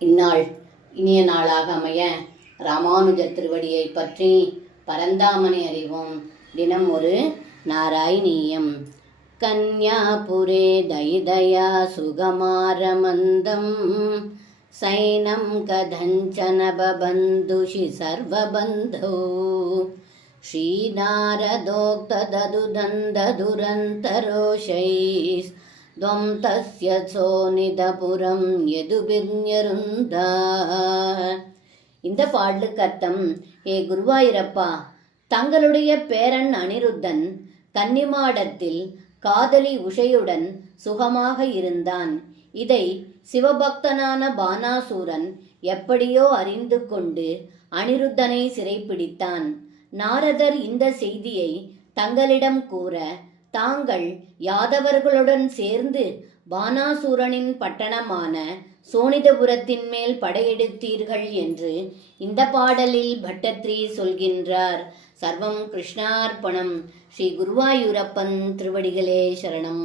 இந்நாள் இனிய நாளாக அமைய ராமானுஜர் திருவடியை பற்றி பரந்தாமனை அறிவோம். தினம் ஒரு நாராயணீயம். கன்யாபுரே தைதயா சுகமாரமந்தம் சைனம் கதஞ்சன பபந்துஷி சர்வபந்தோ ஸ்ரீநாரதோக்தததுதந்ததுரந்தரோஷைஸ் துவம் தஸ்ய சோனிதபுரம் யதுபிர்ஞருந்தா. இந்த பாடலுக்கு அர்த்தம்: ஏ குருவாயூரப்பா, தங்களுடைய பேரன் அனிருத்தன் கன்னிமாடத்தில் காதலி உஷையுடன் சுகமாக இருந்தான். இதை சிவபக்தனான பானாசூரன் எப்படியோ அறிந்து கொண்டு அனிருத்தனை சிறைப்பிடித்தான். நாரதர் இந்த செய்தியை தங்களிடம் கூற, தாங்கள் யாதவர்களுடன் சேர்ந்து பானாசூரனின் பட்டணமான சோனிதபுரத்தின் மேல் படையெடுத்தீர்கள் என்று இந்த பாடலில் பட்டத்ரி சொல்கின்றார். சர்வம் கிருஷ்ணார்ப்பணம். ஸ்ரீ குருவாயூரப்பன் திருவடிகளே சரணம்.